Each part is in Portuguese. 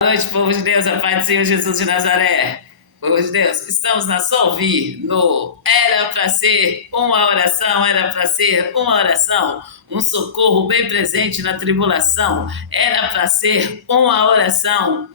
Boa noite, povo de Deus, a paz do Senhor Jesus de Nazaré. Povo de Deus, estamos na Solvi, no Era Pra Ser uma Oração, era pra ser uma oração, um socorro bem presente na tribulação. Era pra ser uma oração,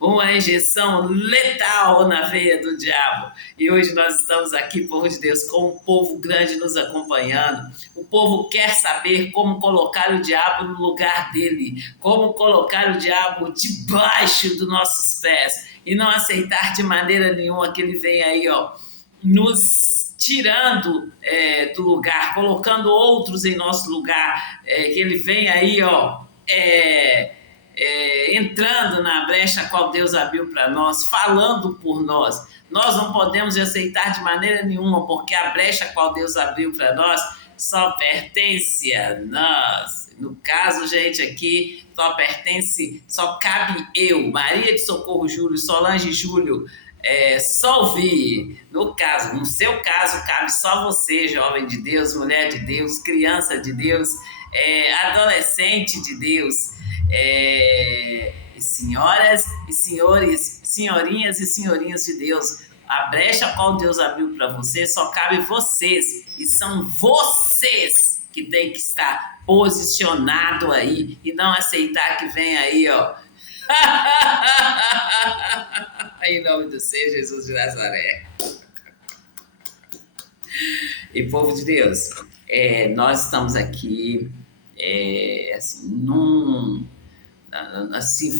uma injeção letal na veia do diabo. E hoje nós estamos aqui, povo de Deus, com um povo grande nos acompanhando. O povo quer saber como colocar o diabo no lugar dele, como colocar o diabo debaixo dos nossos pés e não aceitar de maneira nenhuma que ele venha aí, nos tirando do lugar, colocando outros em nosso lugar, que ele venha aí, entrando na brecha a qual Deus abriu para nós, falando por nós. Nós não podemos aceitar de maneira nenhuma, porque a brecha a qual Deus abriu para nós só pertence a nós. No caso, gente, aqui só cabe eu, Maria de Socorro Júlio, Solange Júlio, Solvi. No seu caso, cabe só você, jovem de Deus, mulher de Deus, criança de Deus, adolescente de Deus, senhoras e senhores, senhorinhas e senhorinhos de Deus. A brecha a qual Deus abriu para você só cabe vocês, e são vocês que tem que estar posicionado aí e não aceitar que vem aí, em nome do Senhor Jesus de Nazaré. E povo de Deus, nós estamos aqui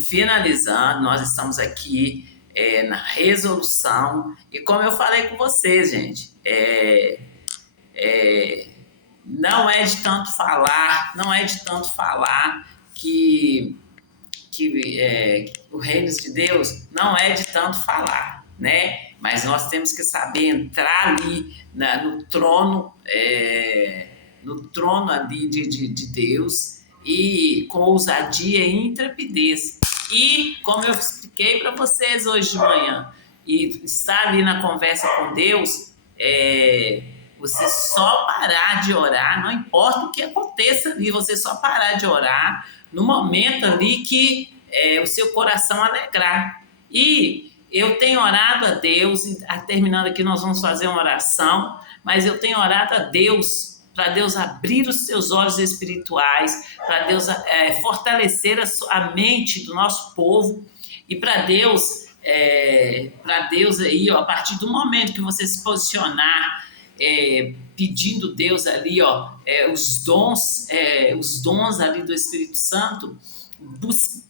finalizando, nós estamos aqui na resolução, e como eu falei com vocês, gente, não é de tanto falar que o reino de Deus não é de tanto falar, né? Mas nós temos que saber entrar ali no trono ali de Deus, e com ousadia e intrepidez. E como eu expliquei para vocês hoje de manhã, e estar ali na conversa com Deus, você só parar de orar, não importa o que aconteça ali, você só parar de orar no momento ali que o seu coração alegrar. E eu tenho orado a Deus, terminando aqui nós vamos fazer uma oração, mas eu tenho orado a Deus, para Deus abrir os seus olhos espirituais, para Deus fortalecer a mente do nosso povo, e para Deus aí, a partir do momento que você se posicionar, pedindo Deus ali, os dons ali do Espírito Santo,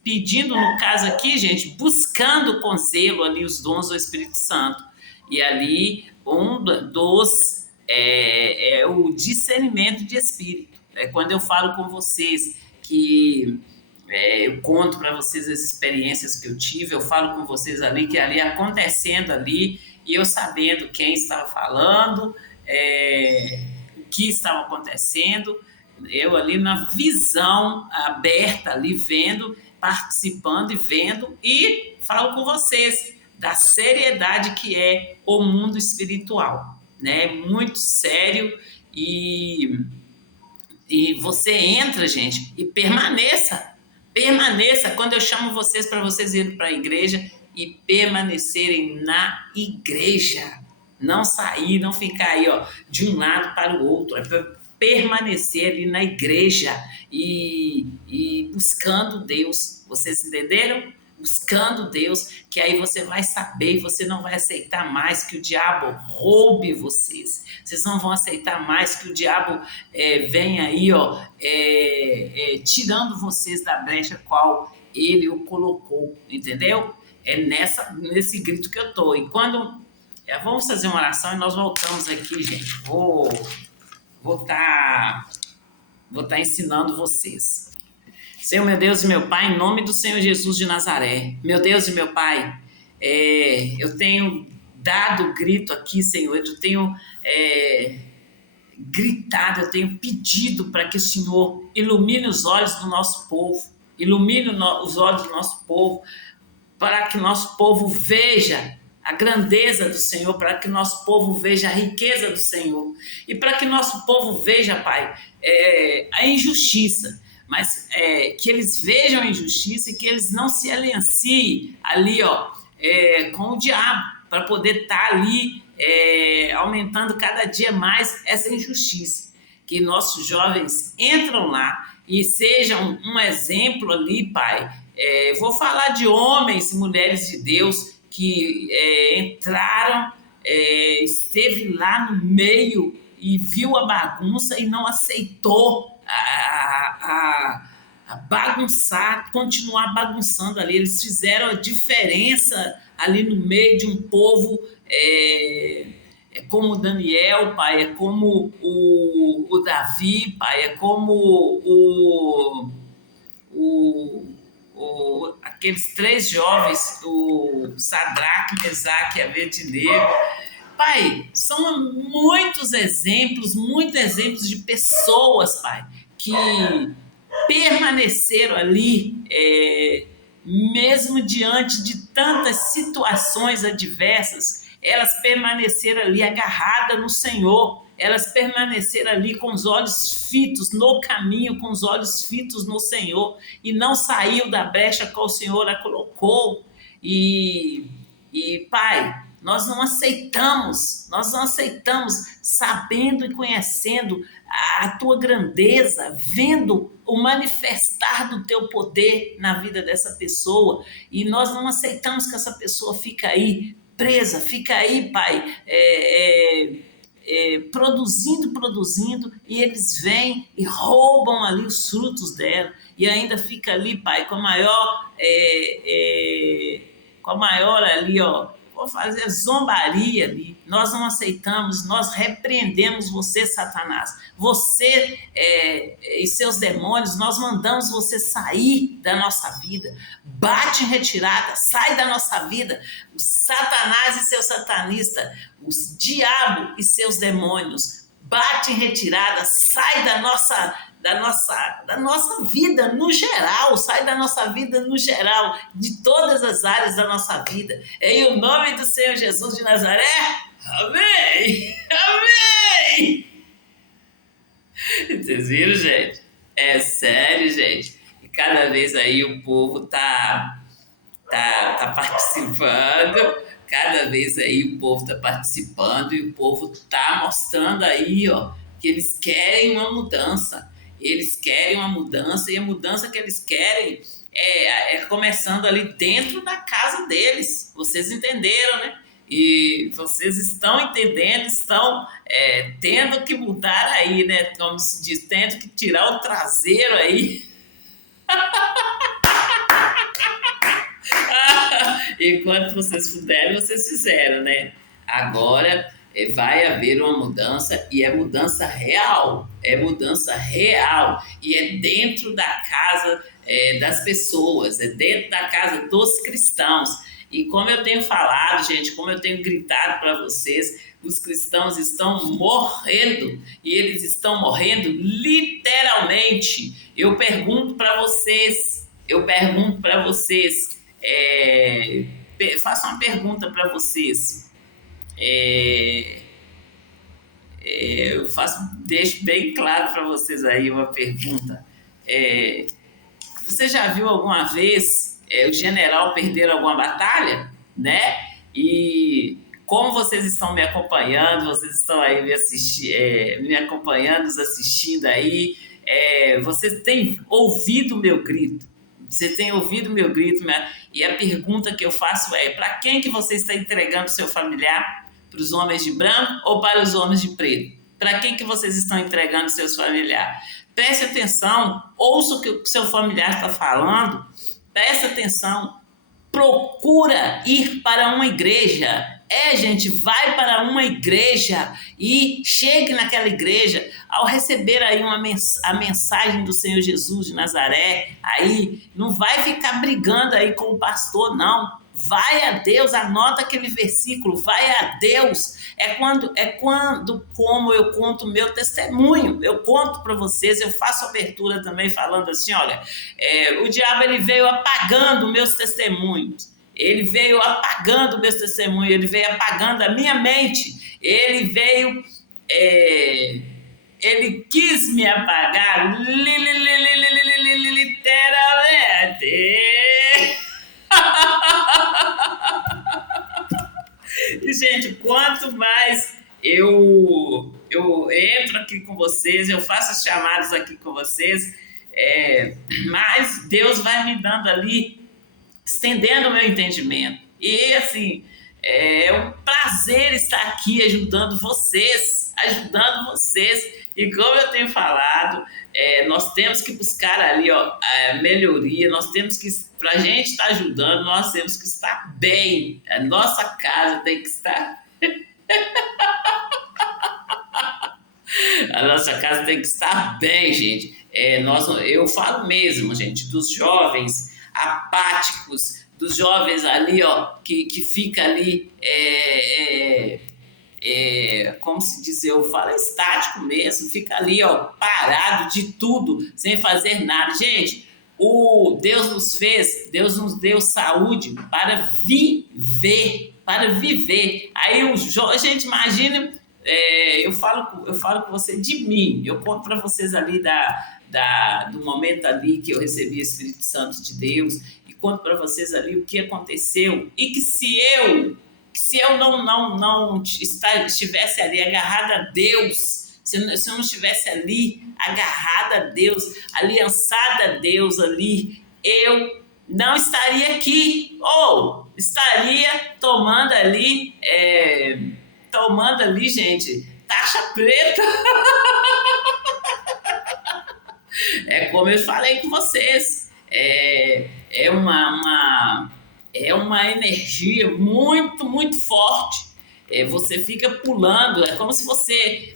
pedindo, no caso aqui, gente, buscando com zelo ali os dons do Espírito Santo. E ali um dos o discernimento de espírito. Quando eu falo com vocês que eu conto para vocês as experiências que eu tive, eu falo com vocês ali que ali acontecendo ali, e eu sabendo quem estava falando, o que estava acontecendo, eu ali na visão aberta ali, vendo, participando e vendo, e falo com vocês da seriedade que é o mundo espiritual, né? Muito sério, e você entra, gente, e permaneça, quando eu chamo vocês para vocês irem para a igreja e permanecerem na igreja, não sair, não ficar aí, de um lado para o outro, permanecer ali na igreja e buscando Deus. Vocês entenderam? Buscando Deus, que aí você vai saber, você não vai aceitar mais que o diabo roube vocês. Vocês não vão aceitar mais que o diabo venha aí, tirando vocês da brecha qual ele o colocou, entendeu? É nesse grito que eu tô. E quando vamos fazer uma oração e nós voltamos aqui, gente. Vou estar ensinando vocês. Senhor, meu Deus e meu Pai, em nome do Senhor Jesus de Nazaré, meu Deus e meu Pai, eu tenho dado grito aqui, Senhor, eu tenho gritado, eu tenho pedido para que o Senhor ilumine os olhos do nosso povo, os olhos do nosso povo, para que nosso povo veja a grandeza do Senhor, para que nosso povo veja a riqueza do Senhor, e para que nosso povo veja, Pai, a injustiça, mas que eles vejam a injustiça e que eles não se alienciem ali, com o diabo, para poder estar ali aumentando cada dia mais essa injustiça. Que nossos jovens entram lá e sejam um exemplo ali, Pai. Vou falar de homens e mulheres de Deus que entraram, esteve lá no meio e viu a bagunça e não aceitou a bagunçar, continuar bagunçando ali. Eles fizeram a diferença ali no meio de um povo, como o Daniel, Pai, é como o Davi, Pai, é como aqueles 3 jovens, o Sadraque, Mesaque e Abednego. Pai, são muitos exemplos de pessoas, Pai, que permaneceram ali, mesmo diante de tantas situações adversas, elas permaneceram ali agarradas no Senhor, elas permaneceram ali com os olhos fitos no caminho, com os olhos fitos no Senhor, e não saiu da brecha que o Senhor a colocou. E Pai, nós não aceitamos, sabendo e conhecendo a tua grandeza, vendo o manifestar do teu poder na vida dessa pessoa, e nós não aceitamos que essa pessoa fique aí presa, fica aí, Pai, produzindo, e eles vêm e roubam ali os frutos dela, e ainda fica ali, Pai, com a maior ali, vou fazer zombaria ali. Nós não aceitamos, nós repreendemos você, Satanás. Você e seus demônios, nós mandamos você sair da nossa vida. Bate em retirada, sai da nossa vida. O Satanás e seu satanista, os diabo e seus demônios, bate em retirada, sai da nossa vida no geral, de todas as áreas da nossa vida. Em o nome do Senhor Jesus de Nazaré, amém! Amém! Vocês viram, gente? É sério, gente. E cada vez aí o povo tá participando, cada vez aí o povo tá participando e o povo tá mostrando aí, que eles querem uma mudança. Eles querem uma mudança, e a mudança que eles querem é começando ali dentro da casa deles. Vocês entenderam, né? E vocês estão entendendo, estão tendo que mudar aí, né? Como se diz, tendo que tirar o traseiro aí. Enquanto vocês puderem, vocês fizeram, né? Agora vai haver uma mudança, e é mudança real, e é dentro da casa das pessoas, é dentro da casa dos cristãos. E como eu tenho falado, gente, como eu tenho gritado para vocês, os cristãos estão morrendo, e eles estão morrendo literalmente. Eu pergunto para vocês, faço uma pergunta para vocês. Deixo bem claro para vocês aí uma pergunta. Você já viu alguma vez o general perder alguma batalha, né? E como vocês estão me acompanhando, vocês estão aí me acompanhando, nos assistindo aí, vocês têm ouvido o meu grito. E a pergunta que eu faço é: para quem que você está entregando seu familiar? Para os homens de branco ou para os homens de preto? Para quem que vocês estão entregando seus familiares? Preste atenção, ouça o que o seu familiar está falando, preste atenção, procura ir para uma igreja. Gente, vai para uma igreja e chegue naquela igreja. Ao receber aí a mensagem do Senhor Jesus de Nazaré, aí não vai ficar brigando aí com o pastor, não. Vai a Deus, anota aquele versículo, vai a Deus. É quando como eu conto o meu testemunho, eu conto para vocês, eu faço abertura também falando assim, olha, o diabo ele veio apagando meus testemunhos, ele veio apagando a minha mente, ele veio ele quis me apagar literalmente. E, gente, quanto mais eu entro aqui com vocês, eu faço as chamadas aqui com vocês, mais Deus vai me dando ali, estendendo o meu entendimento. E, assim, é um prazer estar aqui ajudando vocês, E como eu tenho falado, nós temos que buscar ali, ó, a melhoria, nós temos que, para a gente estar ajudando, nós temos que estar bem. A nossa casa tem que estar, a nossa casa tem que estar bem, gente. Eu falo mesmo, gente, dos jovens apáticos, dos jovens ali, ó, que fica ali, como se diz, eu falo estático mesmo, fica ali, ó, parado de tudo, sem fazer nada. Gente, Deus nos deu saúde para viver, Aí gente, imagina, eu falo com você de mim, eu conto para vocês ali do momento ali que eu recebi o Espírito Santo de Deus, e conto para vocês ali o que aconteceu, e que se eu não estivesse ali agarrada a Deus, se eu não estivesse ali agarrada a Deus, aliançada a Deus ali, eu não estaria aqui, ou estaria tomando ali, gente, taxa preta. É como eu falei com vocês, é uma energia muito, muito forte. Você fica pulando, é como se você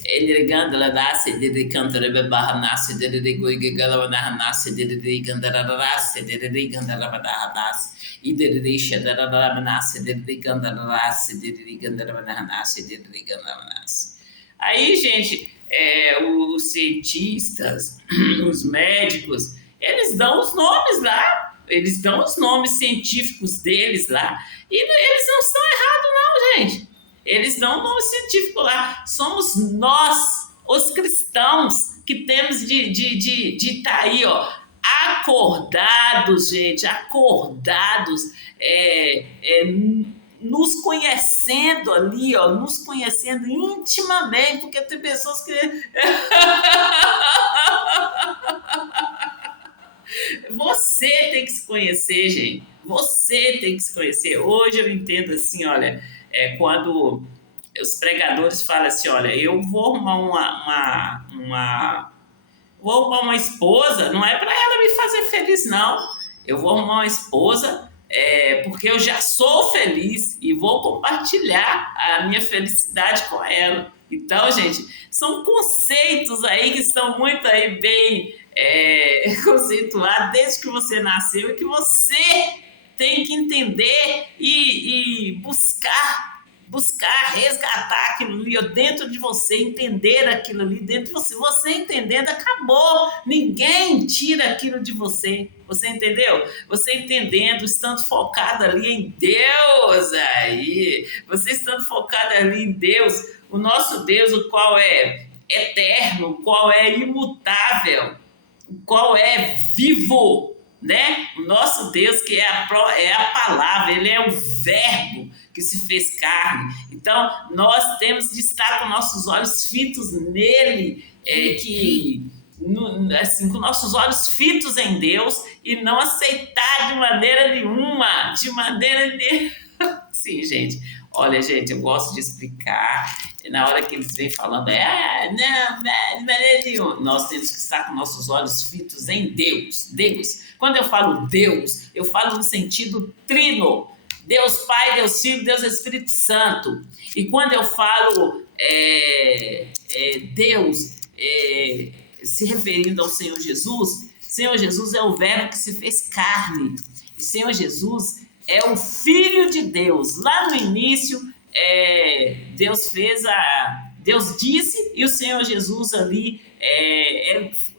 aí, gente, os cientistas, os médicos, eles dão os nomes lá, eles dão os nomes científicos deles lá, e eles não estão errados não, gente. Eles dão um nome científico lá. Somos nós, os cristãos, que temos de estar aí, ó, acordados, gente, nos conhecendo ali, ó, nos conhecendo intimamente, porque tem pessoas que você tem que se conhecer, gente. Você tem que se conhecer. Hoje eu entendo assim, olha, quando os pregadores falam assim, olha, eu vou arrumar vou arrumar uma esposa, não é para ela me fazer feliz, não. Eu vou arrumar uma esposa porque eu já sou feliz e vou compartilhar a minha felicidade com ela. Então, gente, são conceitos aí que estão muito aí bem conceituados desde que você nasceu e que você tem que entender e buscar resgatar aquilo ali dentro de você, entender aquilo ali dentro de você. Você entendendo, acabou. Ninguém tira aquilo de você. Você entendeu? Você entendendo, estando focado ali em Deus aí. Você estando focado ali em Deus, o nosso Deus, o qual é eterno, o qual é imutável, o qual é vivo, né? O nosso Deus que é a palavra, ele é o verbo que se fez carne. Então, nós temos de estar com nossos olhos fitos nele, com nossos olhos fitos em Deus e não aceitar de maneira nenhuma, Sim, gente. Olha, gente, eu gosto de explicar. Na hora que eles vêm falando, não, de maneira nenhuma. Nós temos que estar com nossos olhos fitos em Deus. Quando eu falo Deus, eu falo no sentido trino. Deus Pai, Deus Filho, Deus Espírito Santo. E quando eu falo Deus, se referindo ao Senhor Jesus é o verbo que se fez carne. O Senhor Jesus é o Filho de Deus. Lá no início, Deus disse e o Senhor Jesus ali,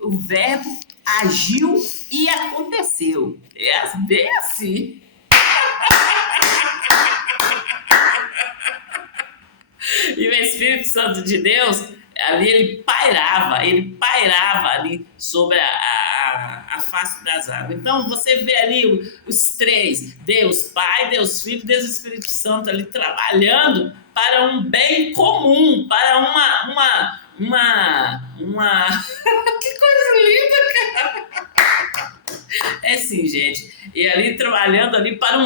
o verbo agiu e aconteceu. É bem assim. E o Espírito Santo de Deus, ali ele pairava ali sobre a face das águas. Então você vê ali os três, Deus Pai, Deus Filho, Deus Espírito Santo ali trabalhando para um bem comum, para uma que coisa linda, cara! É sim, gente. E ali trabalhando ali para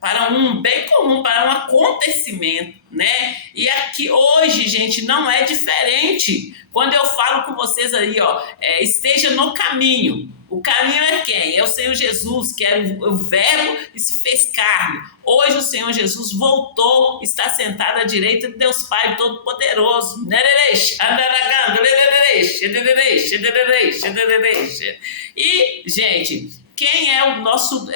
para um bem comum, para um acontecimento, né? E aqui hoje, gente, não é diferente. Quando eu falo com vocês aí, ó, esteja no caminho. O caminho é quem? É o Senhor Jesus, que era o Verbo e se fez carne. Hoje o Senhor Jesus voltou, está sentado à direita de Deus Pai Todo-Poderoso. E, gente, quem é o nosso,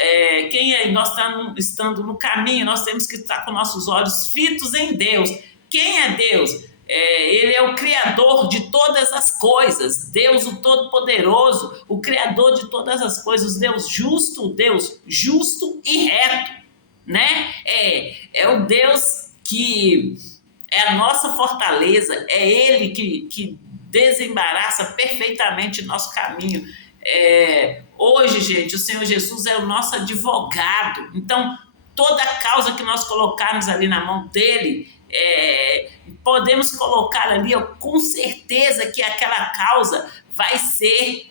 nós estando no caminho, nós temos que estar com nossos olhos fitos em Deus. Quem é Deus? Ele é o Criador de todas as coisas, Deus o Todo-Poderoso, o Criador de todas as coisas, Deus justo e reto, né? É o Deus que é a nossa fortaleza, é Ele que desembaraça perfeitamente nosso caminho. Hoje, gente, o Senhor Jesus é o nosso advogado. Então, toda causa que nós colocarmos ali na mão dele, podemos colocar ali, ó, com certeza que aquela causa vai ser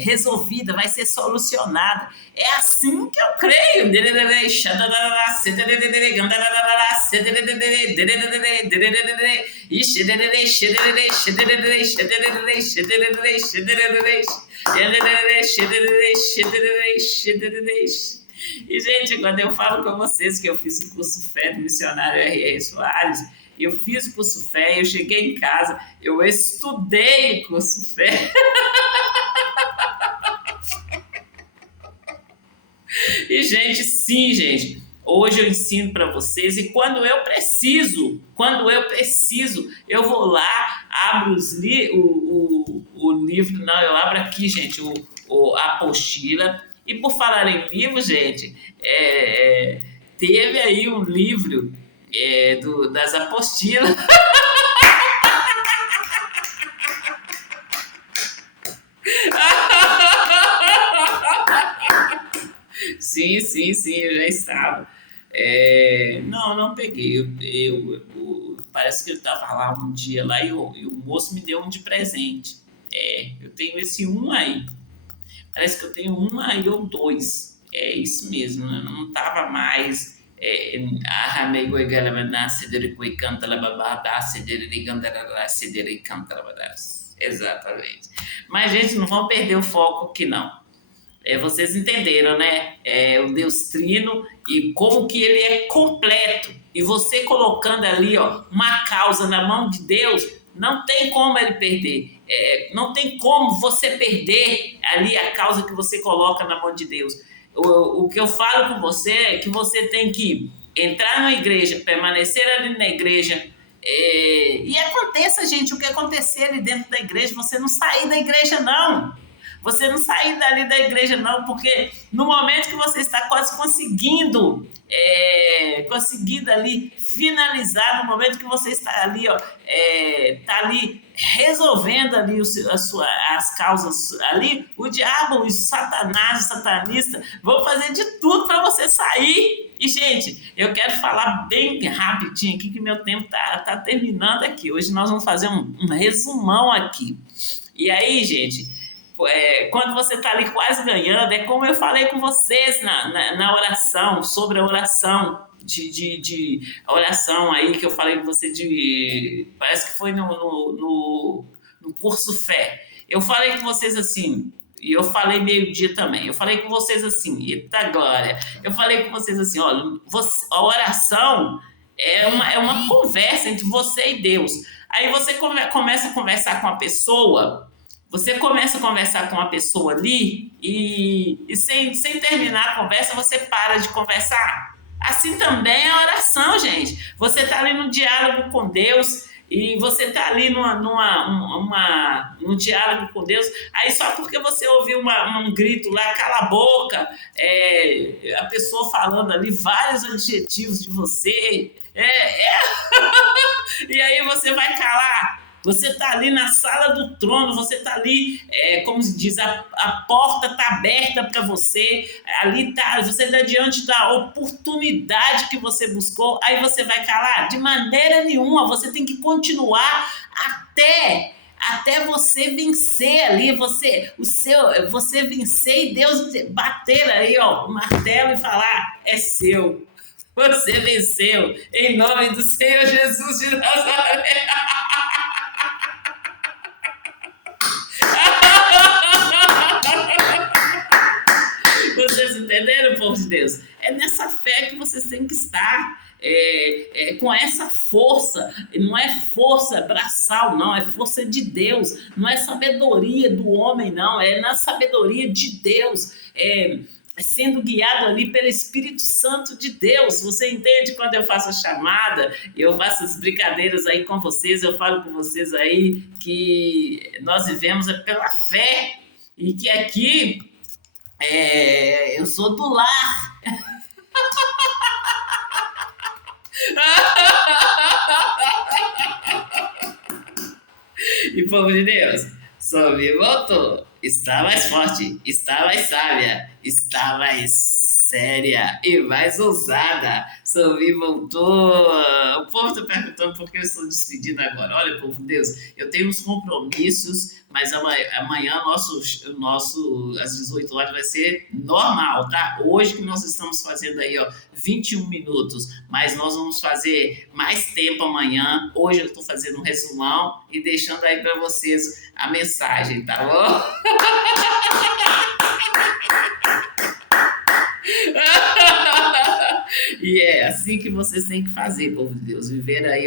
resolvida, vai ser solucionada. É assim que eu creio. E, gente, quando eu falo com vocês que eu fiz o curso Fé do missionário R.R. Soares, eu fiz o curso Fé, eu cheguei em casa, eu estudei o curso Fé. E, gente, sim, gente, hoje eu ensino para vocês e quando eu preciso, eu vou lá, abro o livro, não, eu abro aqui, gente, a apostila. E por falar em livro, gente, teve aí um livro das apostilas. Sim, eu já estava. Não peguei. Parece que eu estava lá um dia lá e o moço me deu um de presente. Eu tenho esse um aí. Parece que eu tenho um aí ou dois. É isso mesmo, né? Não estava mais. Exatamente. Mas, gente, não vamos perder o foco aqui, não. Vocês entenderam, né? O Deus Trino e como que ele é completo. E você colocando ali, ó, uma causa na mão de Deus, não tem como ele perder. Não tem como você perder ali a causa que você coloca na mão de Deus. O que eu falo com você é que você tem que entrar na igreja, permanecer ali na igreja. E aconteça, gente, o que acontecer ali dentro da igreja, você não sair da igreja, não. Você não sair dali da igreja, não, porque no momento que você está quase conseguindo ali finalizar, no momento que você está ali, ó, tá ali resolvendo ali as causas ali, o diabo, os satanás, os satanistas vão fazer de tudo para você sair. E, gente, eu quero falar bem rapidinho aqui, que meu tempo tá terminando aqui. Hoje nós vamos fazer um resumão aqui. E aí, gente, quando você está ali quase ganhando, é como eu falei com vocês na oração, sobre a oração, de oração aí que eu falei com você, parece que foi no curso Fé. Eu falei com vocês assim, e eu falei meio-dia também, eu falei com vocês assim, eita glória, eu falei com vocês assim, olha, a oração é uma conversa entre você e Deus. Aí você começa a conversar com a pessoa. Você começa a conversar com a pessoa ali e sem terminar a conversa, você para de conversar. Assim também é a oração, gente. Você está ali no diálogo com Deus e você está ali num diálogo com Deus, aí só porque você ouviu um grito lá, cala a boca, a pessoa falando ali vários adjetivos de você, E aí você vai calar. Você está ali na sala do trono, você está ali, como se diz, a porta está aberta para você, ali tá, você está diante da oportunidade que você buscou, aí você vai calar? De maneira nenhuma, você tem que continuar até você vencer ali, você vencer e Deus bater aí, ó, o martelo e falar, é seu. Você venceu, em nome do Senhor Jesus de Nazaré. Vocês entenderam, povo de Deus? É nessa fé que vocês têm que estar. Com essa força, não é força braçal, não, é força de Deus, não é sabedoria do homem, não, é na sabedoria de Deus, sendo guiado ali pelo Espírito Santo de Deus. Você entende quando eu faço a chamada, eu faço as brincadeiras aí com vocês, eu falo com vocês aí que nós vivemos pela fé e que aqui eu sou do lar. E povo de Deus, Somi voltou. Está mais forte, está mais sábia, está mais séria e mais ousada. Somi voltou. O povo está perguntando por que eu estou despedindo agora. Olha, povo de Deus, eu tenho uns compromissos, mas amanhã às 18 horas vai ser normal, tá? Hoje que nós estamos fazendo aí, ó, 21 minutos, mas nós vamos fazer mais tempo amanhã. Hoje eu estou fazendo um resumão e deixando aí para vocês a mensagem, tá bom? E é assim que vocês têm que fazer, povo de Deus, viver aí